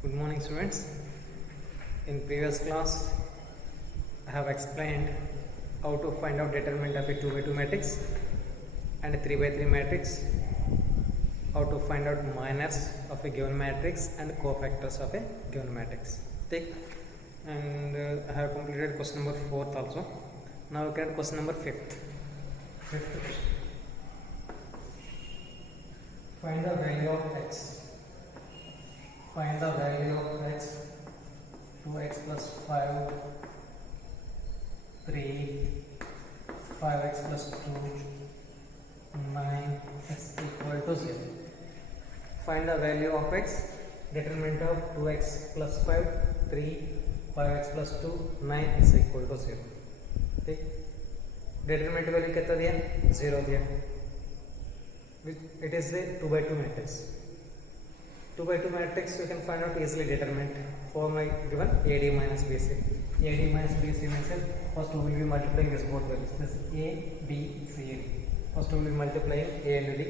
Good morning, students. In previous class, I have explained how to find out determinant of a 2 by 2 matrix and a 3 by 3 matrix, how to find out minors of a given matrix and cofactors of a given matrix. Take and I have completed question number 4th also. Now we can question number 5th. Fifth question. Find the value of x. Find the value of x. 2x plus 5, 3, 5x plus 2, 9 is equal to 0. Find the value of x. Determinant of 2x plus 5, 3, 5x plus 2, 9 is equal to 0. ठीक, determinant value कितना दिया? 0 दिया. It is the 2 by 2 matrix. 2 by 2 matrix you can find out easily determinant. Formula given AD minus BC. AD minus BC means first we will be multiplying this both values. This A, B, C, A. First we will be multiplying A and D.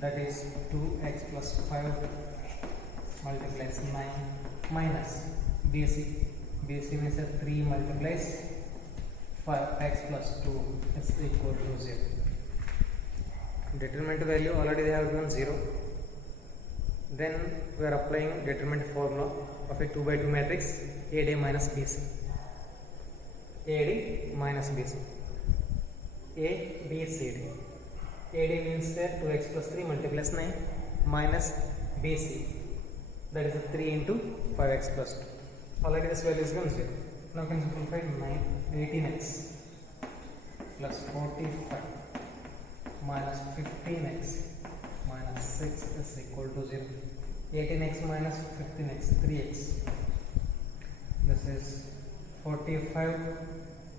That is 2x plus 5 multiplies 9 minus BC. BC means 3 multiplies 5x plus 2 is equal to 0. Determinant value already they have given 0. Then we are applying determinant formula of a 2 by 2 matrix AD minus BC. AD minus BC. A, B, C, D. AD means that 2x plus 3 multiplies 9 minus BC. That is 3 into 5x plus 2. Already this value is given 0. Now we can simplify 18x plus 45 minus 15x minus 6 is equal to 0. 18x minus 15x, 3x. This is 45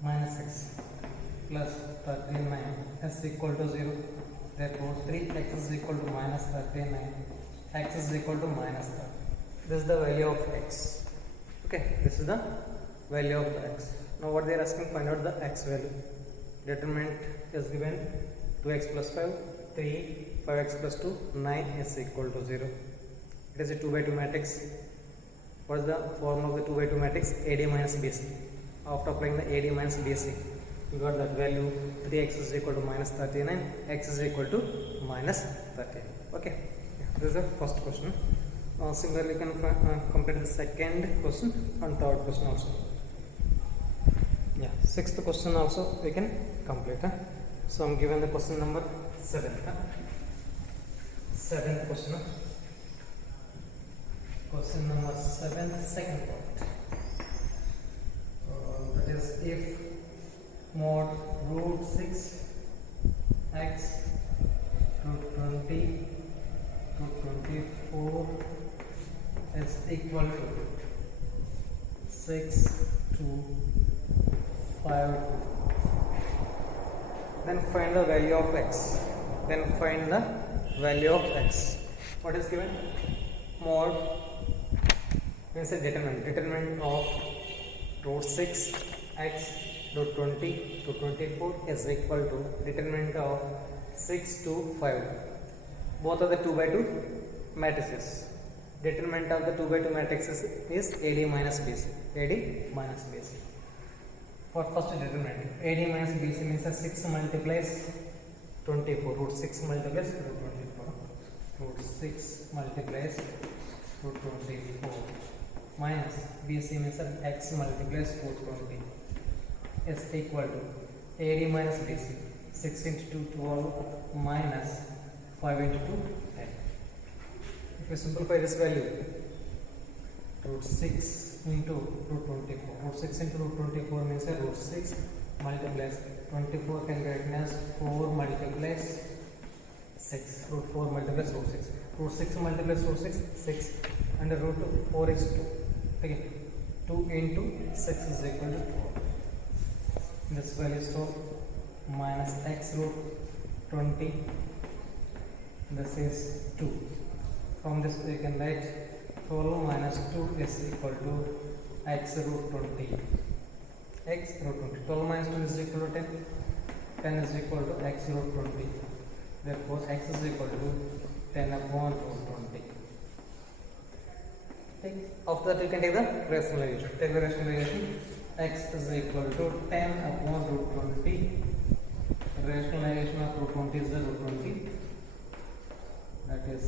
minus x plus 39 is equal to 0. Therefore, 3x is equal to minus 39. X is equal to minus 30. This is the value of x. Okay, this is the value of x. Now what they are asking, find out the x value. Determinant is given 2x plus 5, 3, 5x plus 2, 9 is equal to 0. It is a 2 by 2 matrix. What is the form of the 2 by 2 matrix? AD minus BC. After applying the AD minus BC, we got that value 3x is equal to minus 39, x is equal to minus 30. Okay, this is the first question. Similarly, you can complete the second question and third question also. Yeah, sixth question also we can complete. So I am given the question number 7. Seventh question. Question number 7, second part. That is, if mod root 6 x to 20 to 24 is equal to 6 to 5, then find the value of x. Then find the value of x. What is given? Mod means a determinant of root 6 x to 20 to 24 is equal to determinant of 6 to 5. Both are the 2 by 2 matrices. Determinant of the 2 by 2 matrices is AD minus BC. AD minus BC. For first determinant, AD minus BC means 6 multiplies 24. Root 6 multiplies root 24. Root 6 multiplies root 24 minus BC means x multiplies root 20 is equal to AD minus BC. 6 into 2, 12 minus 5 into 2, 10. If you simplify this value, root 6 into root 24. Root 6 into root 24 means root 6 multiplies 24 can be written as 4 multiplies 6. Root 4 multiplies root 6. Root 6 multiplies root 6, 6. And the root 4 is 2. Okay. 2 into 6 is equal to 12. This value is so minus x root 20. This is 2. From this we can write 12 minus 2 is equal to x root 20. X root 20. 12 minus 2 is equal to 10. 10 is equal to x root 20. Therefore, x is equal to 10 upon root 20. ठीक. After that you can take the rationalization. Take the rationalization. X is equal to 10 upon root 20. Rationalization of root 20 is the root 20. That is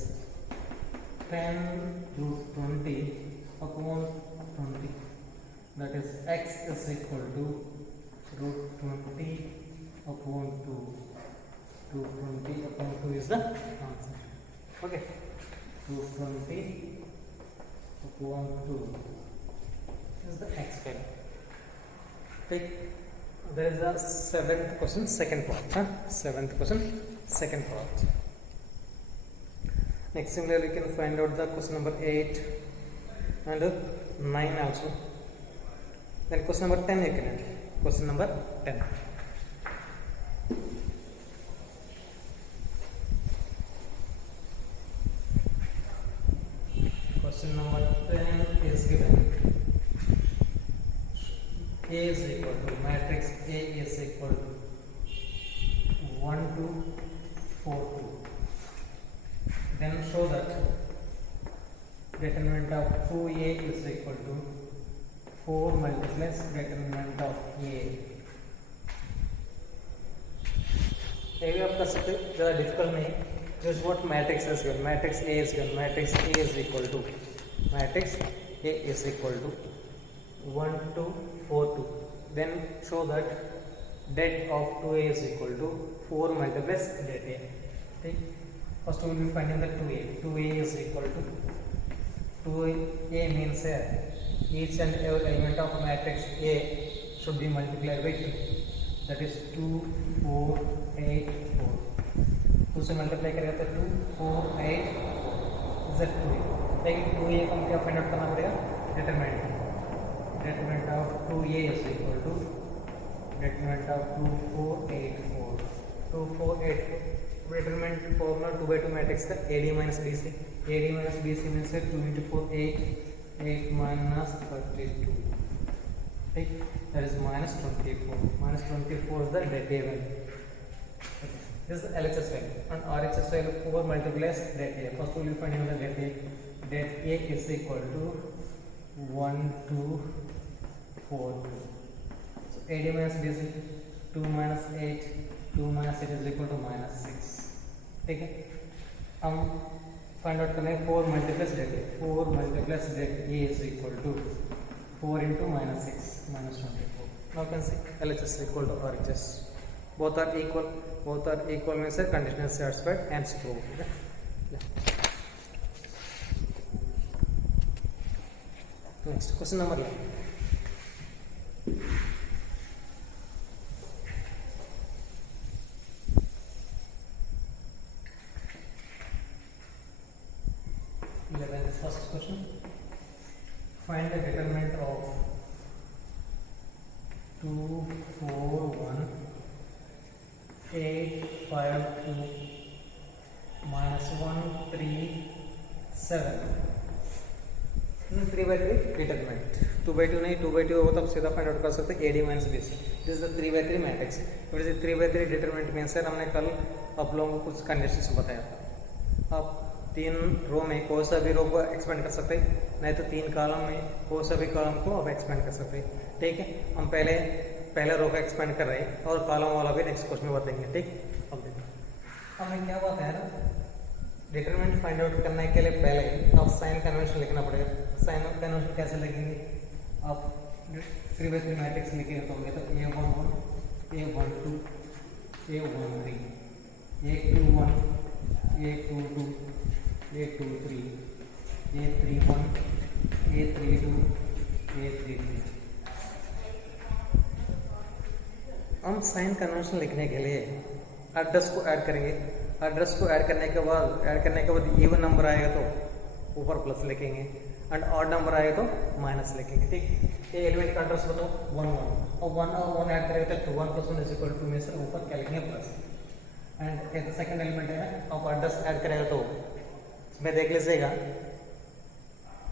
10 root 20 upon 20. That is x is equal to root 20 upon 2. Root 20 upon 2 is the answer. Okay. Root 20 upon 2 is the x value. Take. There is the seventh question, second part. Seventh question, second part. Next, similarly, you can find out the question number 8 and 9 also. Then question number 10 you can add. Question number 10. Question number 10 is given. A is equal to, matrix A is equal to 1 2 4 2. Then show that determinant of 2A is equal to 4 multiplies determinant of A. Maybe आप कर सकते हैं, ज़्यादा difficult नहीं. Just what matrix is given. Matrix A is given. Matrix A is equal to, matrix A is equal to 1 2 4 2. Then show that det of 2A is equal to 4 multiplies det A. Okay. First we will be finding the 2A. 2A is equal to 2A means each and every element of matrix A should be multiplied by 2. That is 2 4 8 4. 2 से multiply करेगा तो 2 4 8 is that 2A. लेकिन 2A को हम क्या find out करना पड़ेगा? Determinant. Determinant of 2A is equal to determinant of 2 4 8 4. 2 4 8 4. Determinant formula 2 by 2 matrix का AD minus BC. AD minus BC means 2 into 4 8 8 minus 32. ठीक. That is minus 24. Minus 24 is the det A value. Okay. This is the LHS value and RHS value 4 multiplies det A. First we will find out the det A. Det A is equal to 1 2 4 2. So AD minus BC 2 minus 8 2 minus 8 is equal to minus 6. ठीक है. हम find out करना है 4 multiplies det A. 4 multiplies det A is equal to 4 into minus 6 minus 24. Now you can see LHS is equal to RHS. Both are equal. Both are equal means condition is satisfied and it's true. Yeah. Next question number 11. First question. Find the determinant of 2 4 1 8 5 2 minus 1 3 7. 3 by 3 determinant. 2 by 2 नहीं, 2 by 2 हो तो आप सीधा find out कर सकते हैं AD minus BC. This is the 3 by 3 matrix. What is the 3 by 3 determinant means है, हमने कल आप लोगों को कुछ कंडीशंस बताया था. आप 3 रो में कोई सा भी रो को एक्सपेंड कर सकते हैं, नहीं तो 3 कॉलम में कोई सा भी कॉलम को आप एक्सपेंड कर सकते हैं. ठीक है. हम पहले रो का एक्सपेंड कर रहे हैं और कॉलम वाला भी नेक्स्ट क्वेश्चन में बताएंगे. ठीक. अब देखो हमें क्या बताया ना, डिटरमिनेंट फाइंड आउट करने के लिए पहले आप साइन कन्वेंशन लिखना पड़ेगा. साइन कन्वेंशन कैसे लिखेंगे? आप 3 by 3 मैट्रिक्स लिखे होंगे तो A11 A12 A13 A21 A22 A23 A31 A32 A33. हम साइन कन्वेंशन लिखने के लिए एड्रेस को ऐड करेंगे. एड्रेस को ऐड करने के बाद इवन नंबर आएगा तो ऊपर प्लस लिखेंगे एंड ऑड नंबर आएगा तो माइनस लिखेंगे. ठीक. ये एलिमेंट का एड्रेस बताओ 1 1 और 1 और 1 ऐड करेंगे तो 1 + 1 इज इक्वल टू में से ऊपर क्या लिखेंगे प्लस. एंड सेकंड एलिमेंट है ना, आप एड्रेस ऐड करेगा तो इसमें देख लीजिएगा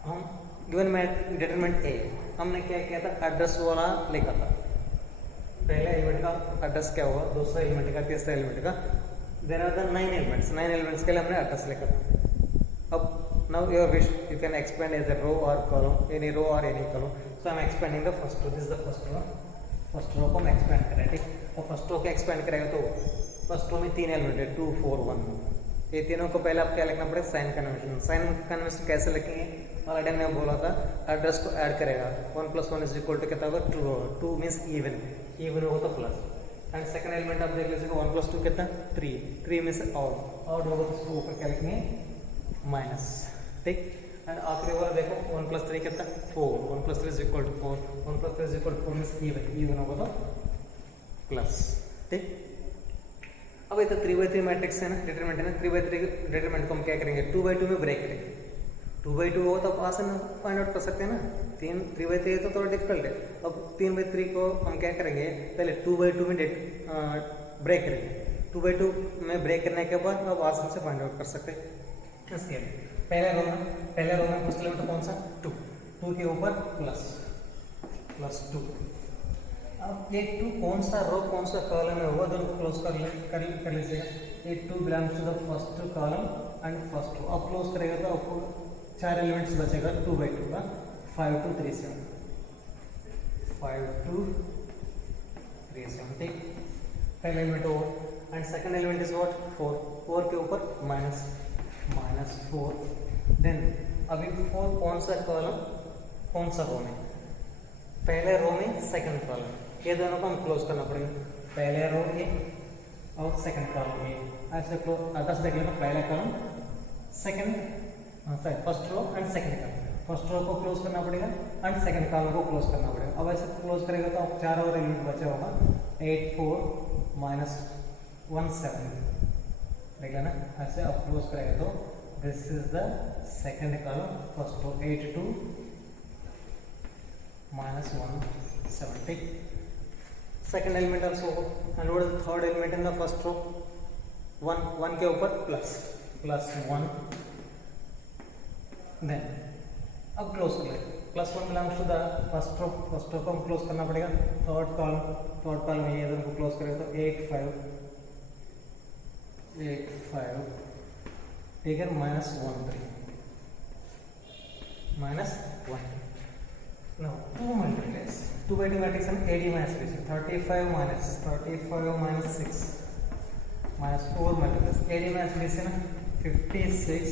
हम गिवन में डिटरमिनेंट ए हमने क्या किया था, एड्रेस वाला लिखा था. पहले एलिमेंट का एड्रेस क्या होगा, दूसरा एलिमेंट का, तीसरा एलिमेंट का. There are the 9 elements. 9 elements के लिए हमने एड्रेस लिखा था. अब now your wish, you can expand either row or column, any row or any column. So I'm expanding the first row. This is the first row. First row को हम एक्सपेंड करें, ठीक। और फर्स्ट रो को एक्सपेंड करेगा तो फर्स्ट रो में 3 एलिमेंट है, 2 4 1। ये तीनों को पहले आप क्या लिखना पड़ेगा, साइन कन्वेंशन। साइन कन्वेंशन कैसे लिखेंगे, ऑलरेडी मैं बोला था, एड्रेस को ऐड करेगा। 1 + 1 = कितना होगा, 2 होगा। 2 मीन्स इवन, इवन होगा तो प्लस। एंड सेकंड एलिमेंट आप देख लीजिएगा, 1 + 2 कितना, 3। 3 मीन्स ऑड, ऑड होगा तो उसको ऊपर क्या लिखेंगे, माइनस, ठीक। एंड आखिरी वाला देखो, 1 + 3 कितना, 4। 1 + 3 = 4। 1 + 3 = 4 मीन्स इवन, इवन होगा तो प्लस, ठीक। अब इधर 3/3 मैट्रिक्स है ना, डिटरमिनेंट है ना। 3/3 डिटरमिनेंट को हम क्या करेंगे, 2/2 में ब्रेक करेंगे। 2/2 हो तो आप आसान फाइंड आउट कर सकते हैं ना। 3/3 तो थोड़ा डिफिकल्ट है। अब 3/3 को हम क्या करेंगे, पहले 2/2 में ब्रेक करेंगे। 2/2 में ब्रेक करने के बाद अब आसान से फाइंड आउट कर सकते हैं। इसके पहले रो में फर्स्ट एलिमेंट कौन सा, 2 के ऊपर प्लस 2। अब ये 2 कौन सा रो कौन सा कॉलम है, वो दोनों क्लोज कर लीजिएगा। ये 2 belongs to the first column and first row. अब क्लोज करेगा तो आपको 4 एलिमेंट्स बचेगा 2/2 का, 5 2 3 7, 5 2 3 7, ठीक। पहला एलिमेंट हो। And second element is what, 4 के ऊपर -4। देन अभी 4 कौन सा कॉलम कौन सा रो में, पहले रो में सेकंड कॉलम, ये दोनों को हम क्लोज करना पड़ेगा। पहले रो ये और सेकंड कॉलम ये, ऐसे क्लोज अदर्स देख लेना। पहला column, second first row and second column. First row को क्लोज करना पड़ेगा एंड सेकंड कॉलम को क्लोज करना पड़ेगा। अब ऐसे क्लोज करेगा तो आप 4 और एलिमेंट बचा होगा, 8 4 -1 7, देख लेना। ऐसे आप क्लोज करेगा तो this is the second column, first row 8 2 -1 7, second element also। and what is the third element in the first row, 1 के ऊपर प्लस 1। then अब क्लोज कर ले, +1 belongs to the first row को हम क्लोज करना पड़ेगा। थर्ड कॉलम में ये दोनों को क्लोज करेगा तो 8 5 ठीक है, -1 3 now 2 multiplies 2/2 matrix and AD -6 35 - 6 -4 multiplies AD -6 है ना, 56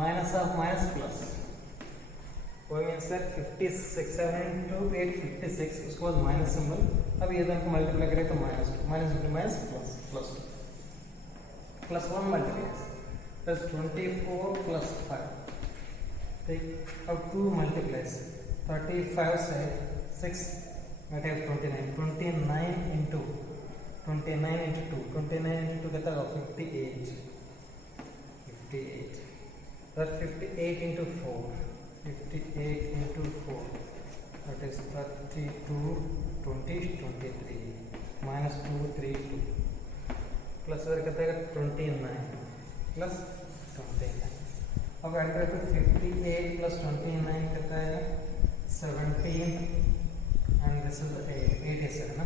minus of minus plus, वो मीन्स दैट 56 7 into 8 56, उसको बाद माइनस सिंबल। अब ये दोनों को मल्टीप्लाई करें तो -2 +1 मल्टीप्लाइज प्लस 24 + 5, ठीक। अब 2 मल्टीप्लाइज 35 से 6 29 into 2 कितना होगा, 58 58 into 4 that is 32 20 23 -2 3 2 प्लस इधर कितना है 29 प्लस 29। अब ऐड करें तो 58 + 29 कितना है 17 एंड दिस इज 87 ना,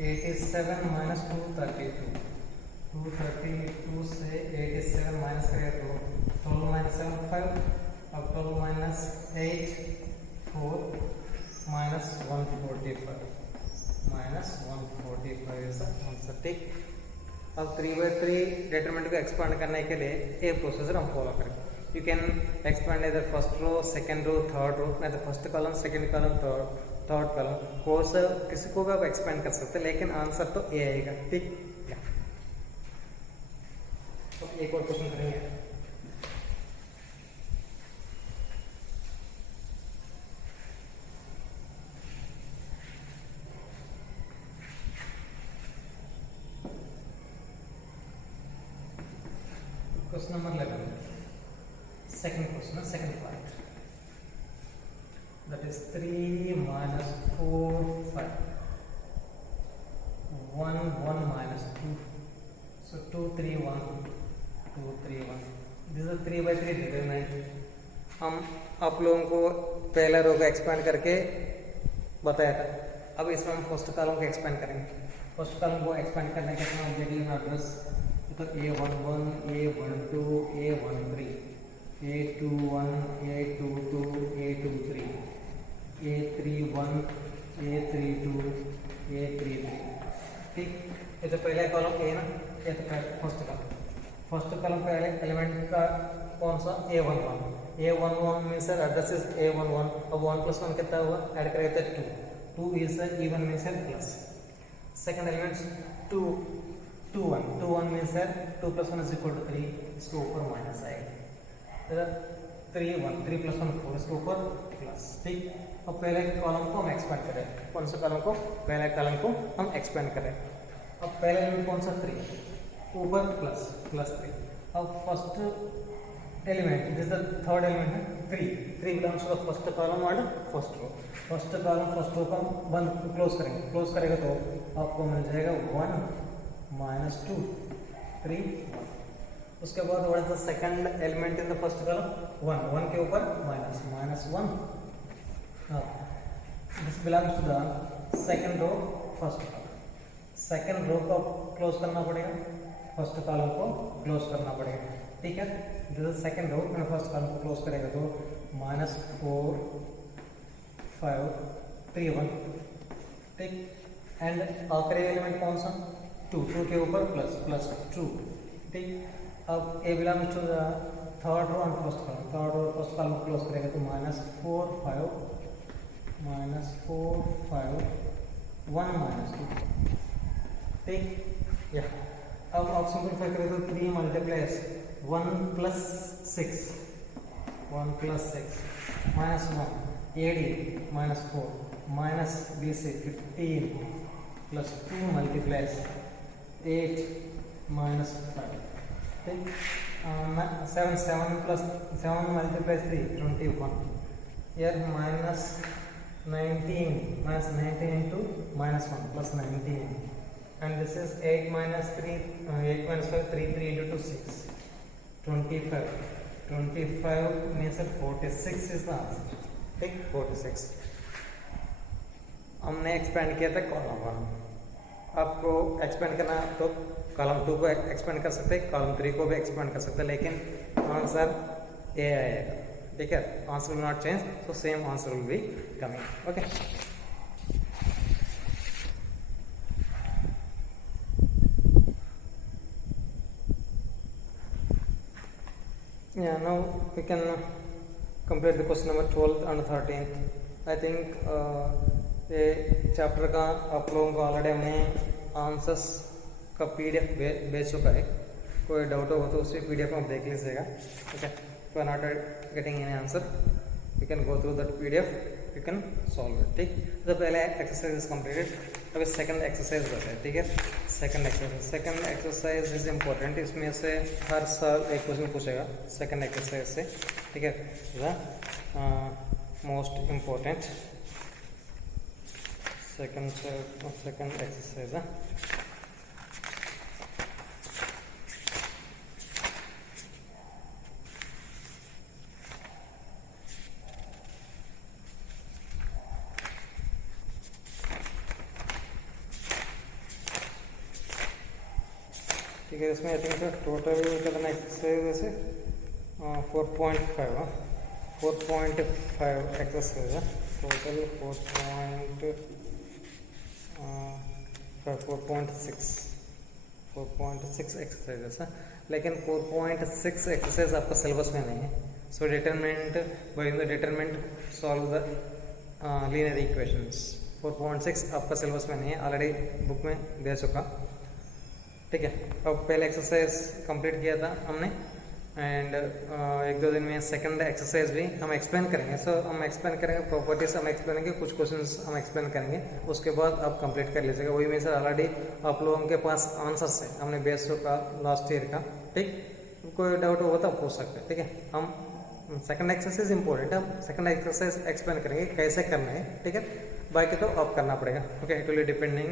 87 - 232 232 से 87 माइनस करें तो 12 - 7 5। अब 12 - 8 4 -145 is the answer, ठीक। अब 3/3 डिटरमिनेंट को एक्सपांड करने के लिए ये प्रोसीजर हम फॉलो करेंगे। यू कैन एक्सपांड इधर first row, second row, third row, नहीं तो first column, second column, third column, course किसी को भी आप एक्सपांड कर सकते हैं, लेकिन आंसर तो ए आएगा, ठीक। तो एक और क्वेश्चन करेंगे। Question number 11, second question, second part, that is 3 - 4 5 1 1 - 2, so 2 3 1 2 3 1। दिस इज 3/3 डिटरमिनेंट। हम आप लोगों को पहला रो को एक्सपेंड करके बताया था। अब इसमें हम फर्स्ट कॉलम को एक्सपेंड करेंगे। फर्स्ट कॉलम को एक्सपेंड करने के बाद देख लेना एड्रेस, तो A11 A12 A13 A21, A22, A23, A31, A32, A33। ठीक, ये तो पहला कॉलम ए ना, ये तो फर्स्ट कॉलम का एलिमेंट का कौन सा A11 means address is A11। अब 1 + 1 कितना हुआ, ऐड करेंगे तो 2 is even means plus. Second element 21 मीन्स 2 + 1 = 3, इसके ऊपर माइनस आएगा। 3 + 1 4, इसके ऊपर प्लस। ठीक, अब पहले कॉलम को हम एक्सपेंड करें। कौन सा कॉलम को, पहले कॉलम को हम एक्सपेंड करें। अब पहले एलिमेंट कौन सा 3, ऊपर प्लस 3। अब first element, this the third element है 3 belongs to the first column और first row. First column first row को हम बंद क्लोज करेंगे तो आपको मिल जाएगा 1 - 2 3 1। उसके बाद what is the second element in the first column, 1 के ऊपर -1। This belongs to the second row first column. Second row को क्लोज करना पड़ेगा, फर्स्ट कॉलम को क्लोज करना पड़ेगा। ठीक है, दिस इज सेकंड रो में फर्स्ट कॉलम को क्लोज करेगा तो -4 5 3 1। ठीक, एंड आखिरी एलिमेंट कौन सा, 2 के ऊपर प्लस 2। ठीक, अब a belongs to the third row and first column. Third row first column को क्लोज करेगा तो -4 5 1 -2। ठीक, या अब आप सिंपलीफाई करें तो 3 × 1 + 6 -1 AD -4 -BC 15 + 2 × 8 -5। ठीक, 7 + 7 × 3 21। here -19 into -1 + 19, and this is 8 - 5 3 into 2 6 25 means 46 is the answer। ठीक, 46 हमने एक्सपेंड किया था कॉलम 1। आपको एक्सपेंड करना तो कॉलम 2 को एक्सपेंड कर सकते हैं, कॉलम 3 को भी एक्सपेंड कर सकते हैं, लेकिन आंसर ए आएगा। ठीक है, answer will not change, so same answer will be coming। okay, yeah, now we can complete the question number 12th and 13th। I think ये चैप्टर का आप लोगों को ऑलरेडी हमने आंसर्स का PDF भेज चुका है। कोई डाउट हो तो उसी PDF में आप देख लीजिएगा। ठीक है, if you are not getting any answer you can go through that PDF, you can solve it। ठीक, तो पहले एक्सरसाइज इज कंप्लीटेड, अभी सेकंड एक्सरसाइज रहता है। ठीक है, सेकंड एक्सरसाइज इज इम्पोर्टेंट, इसमें से हर साल एक क्वेश्चन पूछेगा सेकंड एक्सरसाइज से। ठीक है, the most important second exercise है। ठीक है, इसमें आई थिंक टोटल कितना एक्सरसाइज वैसे 4.5 एक्सरसाइज है टोटल। 4.6 एक्सरसाइजेस है, लेकिन 4.6 एक्सरसाइज आपका सिलेबस में नहीं है। So determinant solve the linear equations 4.6 आपका सिलेबस में नहीं है, ऑलरेडी बुक में दे चुका। ठीक है, अब पहले एक्सरसाइज कंप्लीट किया था हमने, एंड 1-2 दिन में सेकंड एक्सरसाइज भी हम एक्सप्लेन करेंगे। सो हम एक्सप्लेन करेंगे प्रॉपर्टीज, हम एक्सप्लेन करेंगे कुछ क्वेश्चंस हम एक्सप्लेन करेंगे, उसके बाद आप कंप्लीट कर लीजिएगा। वही में सर ऑलरेडी आप लोगों के पास आंसर्स है, हमने बेस का लास्ट ईयर का। ठीक, कोई डाउट होगा तो आप पूछ सकते हैं। ठीक है, हम सेकंड एक्सरसाइज इंपॉर्टेंट है, हम सेकंड एक्सरसाइज एक्सप्लेन करेंगे कैसे करना है। ठीक है, बाकी तो आप करना पड़ेगा। Okay, it will be depending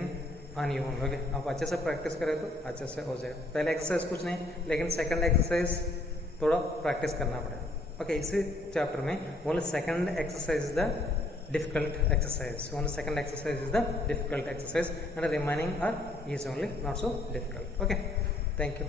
on you. Okay, आप अच्छे से प्रैक्टिस करें तो अच्छे से हो जाएगा। पहले एक्सरसाइज कुछ नहीं, लेकिन सेकंड एक्सरसाइज थोड़ा प्रैक्टिस करना पड़ेगा। ओके, इसी चैप्टर में only second exercise is the difficult exercise. Only second exercise is the difficult exercise, and the remaining are easy only, not so difficult. Okay, thank you.